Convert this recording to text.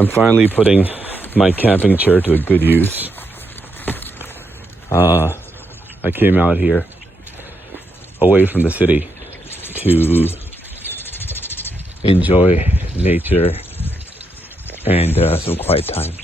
I'm finally putting my camping chair to a good use. I came out here away from the city to enjoy nature and some quiet time.